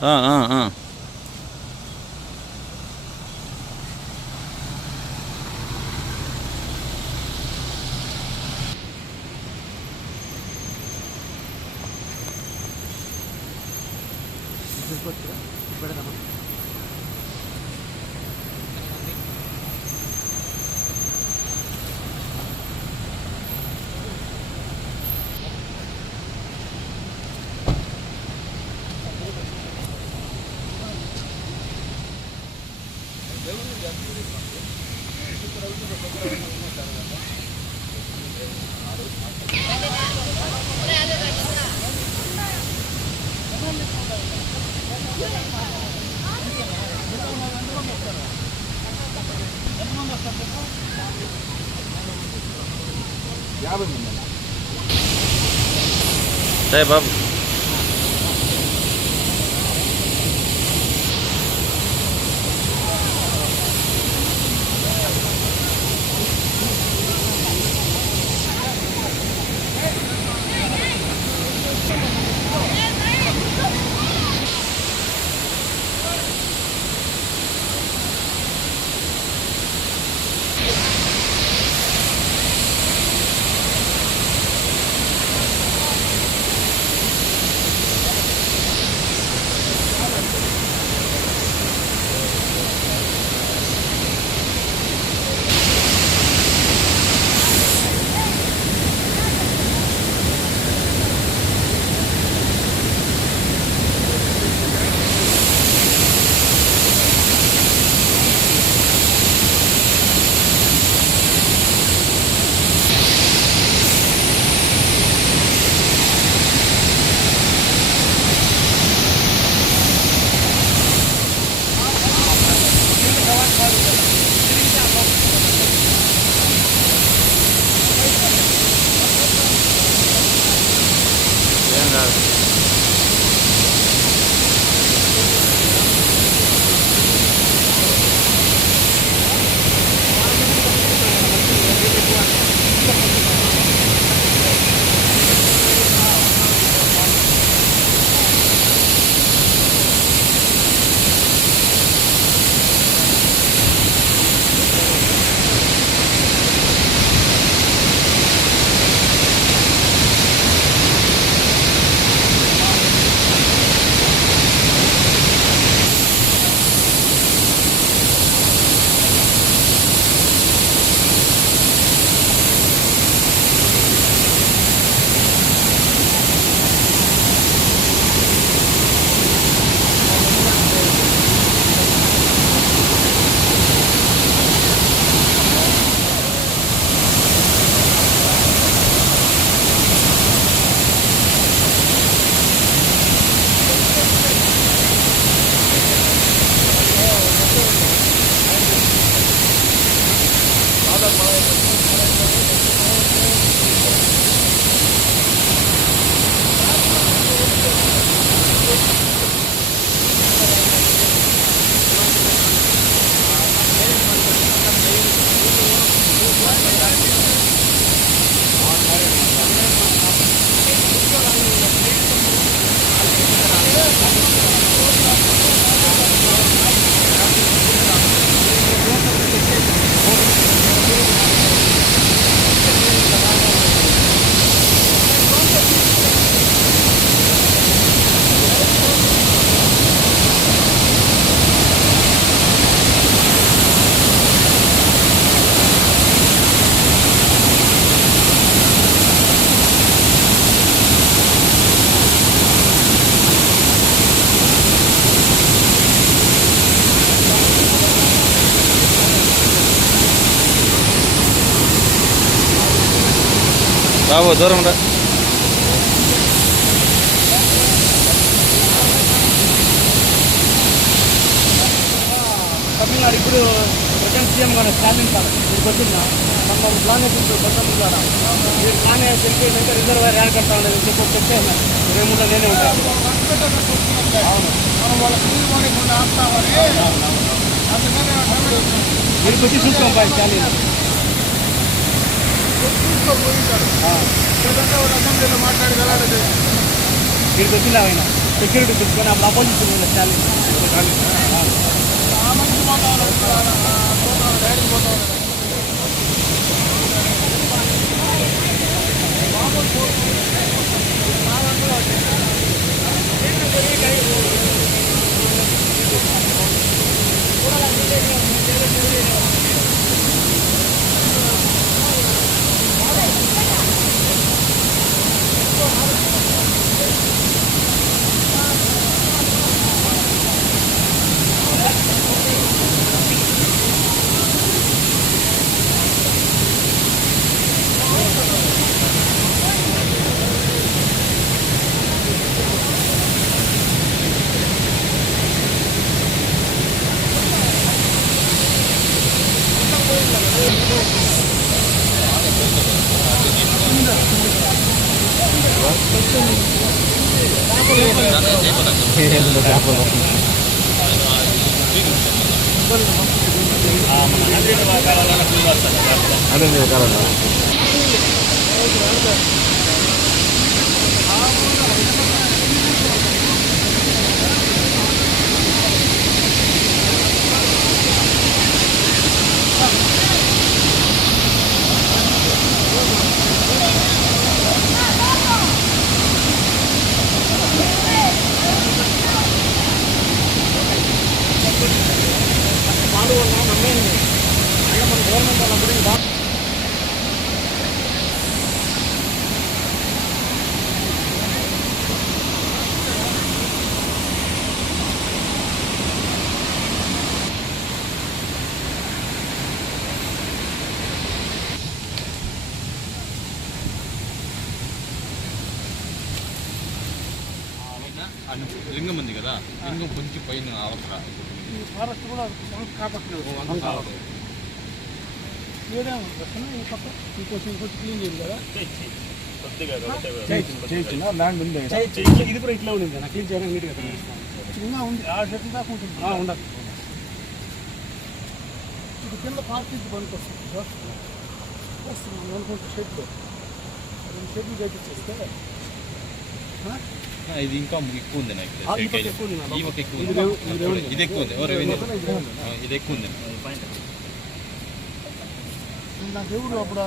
ఆ, ఆ, ఆ. సరే బాబు దూరం రా తమిళనాడు ఇప్పుడు ప్రజెంట్ సీఎం గారు స్టాలిన్ సార్ ఇప్పుడు పొద్దున్న ನಮ್ಮ ಪ್ಲಾನ್ ಇತ್ತು ಬಸವನಗುಳ మీరు నానే తెలిపేదంటే రిజర్వాయర్ యాడ్ కడతా ఉండేది చెప్పి చెప్తే రేములో నేనే ఉంటాను మీరు వచ్చి చూసుకోం బాయ్ స్టాలిన్ అసెంబ్లీలో మాట్లాడి వెళ్ళాలి వచ్చిందా ఆయన సెక్యూరిటీ తీసుకొని అప్పుడు అపోజిషన్ ఉంది స్టాలిన్ పాలు వల్ల నమ్మేయండి అయినా మన గవర్నమెంట్ వాళ్ళ గురించి బాగా లింగం ఉంది కదా లింగం కొంచెం పైన అవసరం. ఫారెస్ట్ కూడా కాపాడుతున్నారు ఏదేమో ఈ పక్క? ఇంకొంచెం ఇంకొంచెం క్లీన్ చేయండి కదా. ల్యాండ్ ఉంది. ఇది కూడా ఇట్లా ఉంది నాకు క్లీన్ చేయడానికి నీట్గా ఇంకా ఉంది. ఆ చెట్టు దాకా ఉంటుంది. ఉండదు ఇది కింద పార్కింగ్ పనికి వస్తుంది వస్తున్నాం అనుకుంటే షెడ్లు రెండు షెడ్లు కట్టించేస్తే ఇది ఇంకా ఎక్కువ ఉంది నాకు ఇది ఎక్కువ ఉంది ఓ రెవెన్యూ ఆ, ఇది ఎక్కువ ఉంది నాకు ఎవరు అప్పుడు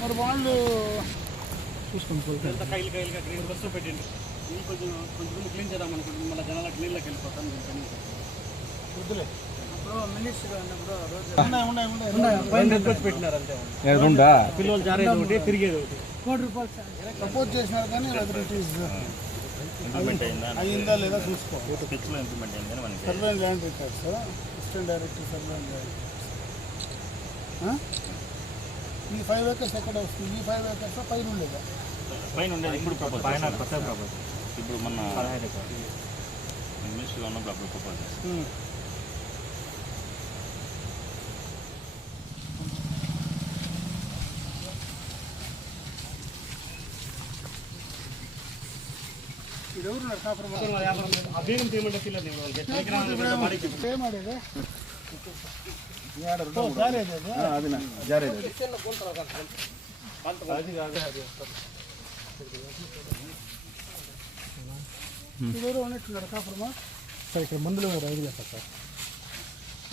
మరి వాళ్ళు చూసుకొని కైలు కైలుగా గ్రీన్ బస్సు పెట్టిండు కొంచెం కొంచెం క్లీన్ చేద్దాం అనుకుంటుంది మళ్ళీ జనాలకు నీళ్ళకి వెళ్ళిపోతాను. వద్దులే. పైన పెట్టినారు అంతే. రెండా పిల్లలు జారేది ఒకటి తిరిగేది ఒకటి. కోటి రూపాయలు సపోర్ట్ చేసినారు కానీ వెదర్ ఇట్ ఈస్ అయిందా? లేదా చూసుకో. Survey and land records assistant director survey and land ఈ ఫైవ్ ఏకర్స్ ఎక్కడ వస్తుంది? ఈ ఫైవ్ ఏకర్స్ పైన ఉండేదా? పైన ఉండేది ఇప్పుడు ప్రపోజ్ పైన కొత్త ప్రపోజ్ ఇప్పుడు మొన్న మినిస్టర్గా ఉన్నప్పుడు అప్పుడు ప్రపోజ్ చేస్తాం పిల్లలు నేను వాళ్ళకి ఎట్లా బాడీకి ఏం ఆడేది ఓ, జారేది అది? అది జారేది ఇది ఎవరు ఉన్నట్టున్నారు కాపురమా? సార్ ఇక్కడ మందులు రైతు చేస్తారు సార్?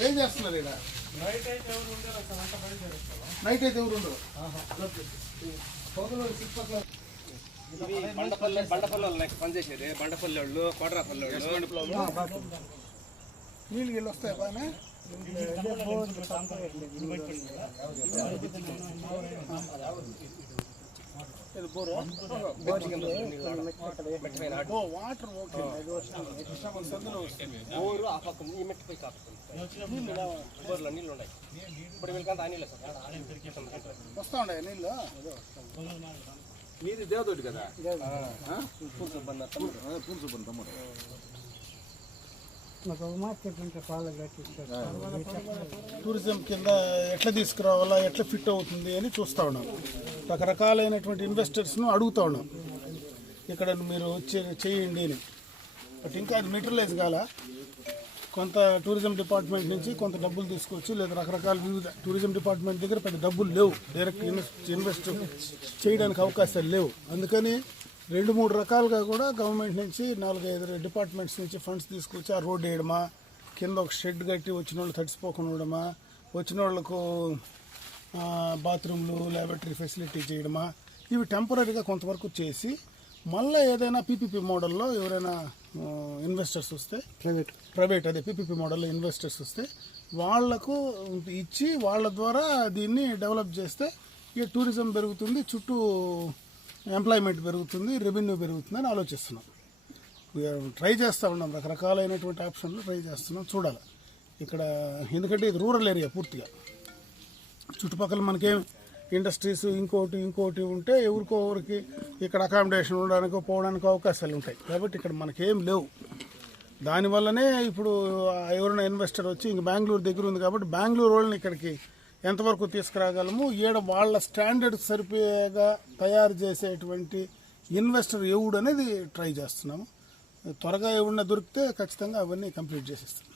ఏం చేస్తున్నారు ఇక్కడ? నైట్ అయితే ఎవరు ఉండరు ఇవి బండపల్లి బండపల్లి వాళ్ళు నాకు పనిచేసేది బండపల్లి వాళ్ళు కోటరాపల్లి వాళ్ళు నీళ్ళు గిళ్ళు వస్తాయి బాగానే? ఇది బోరు వాటర్ ఓకే ఊరు ఆ పక్క ఈ కాపుతుంది. ఊర్లో నీళ్ళు ఉన్నాయి. ఇప్పుడు వీళ్ళకంతా ఆ నీళ్ళు సార్. వస్తా ఉండే నీళ్ళు? మీది దేవతోటి కదా? నాకు మార్కెట్ ఉంటే పాల టూరిజం కింద ఎట్లా తీసుకురావాలా? ఎట్లా ఫిట్ అవుతుంది అని చూస్తూ ఉన్నాం రకరకాలైనటువంటి ఇన్వెస్టర్స్ను అడుగుతా ఉన్నాం. ఇక్కడ మీరు వచ్చి చేయండి అని. బట్ ఇంకా అది మెటీరియలైజ్ కాల? కొంత టూరిజం డిపార్ట్మెంట్ నుంచి కొంత డబ్బులు తీసుకొచ్చి లేదా రకరకాల వివిధ టూరిజం డిపార్ట్మెంట్ దగ్గర పెద్ద డబ్బులు లేవు. డైరెక్ట్ ఇన్వెస్ట్ ఇన్వెస్ట్ చేయడానికి అవకాశాలు లేవు. అందుకని రెండు మూడు రకాలుగా కూడా గవర్నమెంట్ నుంచి నాలుగైదు డిపార్ట్మెంట్స్ నుంచి ఫండ్స్ తీసుకొచ్చి ఆ రోడ్ వేయడమా? కింద ఒక షెడ్ కట్టి వచ్చిన వాళ్ళు తడిసిపోకుండా ఉండడమా? వచ్చిన వాళ్ళకు బాత్రూమ్లు ల్యాబొరేటరీ ఫెసిలిటీ చేయడమా? ఇవి టెంపరీగా కొంతవరకు చేసి మళ్ళీ ఏదైనా పీపీపీ మోడల్లో ఎవరైనా ఇన్వెస్టర్స్ వస్తే ప్రైవేట్ ప్రైవేట్ అదే పీపీపీ మోడల్లో ఇన్వెస్టర్స్ వస్తే వాళ్ళకు ఇచ్చి వాళ్ళ ద్వారా దీన్ని డెవలప్ చేస్తే ఇక టూరిజం పెరుగుతుంది చుట్టూ ఎంప్లాయ్మెంట్ పెరుగుతుంది రెవెన్యూ పెరుగుతుంది అని ఆలోచిస్తున్నాం ట్రై చేస్తూ ఉన్నాం రకరకాలైనటువంటి ఆప్షన్లు ట్రై చేస్తున్నాం చూడాలి. ఇక్కడ ఎందుకంటే ఇది రూరల్ ఏరియా పూర్తిగా. చుట్టుపక్కల మనకేం ఇండస్ట్రీస్ ఇంకోటి ఇంకోటి ఉంటే ఎవరికో ఎవరికి ఇక్కడ అకామిడేషన్ ఉండడానికో పోవడానికి అవకాశాలు ఉంటాయి. కాబట్టి ఇక్కడ మనకేం లేవు. దానివల్లనే ఇప్పుడు ఎవరైనా ఇన్వెస్టర్ వచ్చి ఇంక బెంగళూరు దగ్గర ఉంది కాబట్టి బెంగళూరు వాళ్ళని ఇక్కడికి ఎంతవరకు తీసుకురాగలము? ఈడ వాళ్ళ స్టాండర్డ్ సరిపోయేగా తయారు చేసేటువంటి ఇన్వెస్టర్ ఎవడు అనేది ట్రై చేస్తున్నాము. త్వరగా ఎవడన్నా దొరికితే ఖచ్చితంగా అవన్నీ కంప్లీట్ చేసేస్తాం.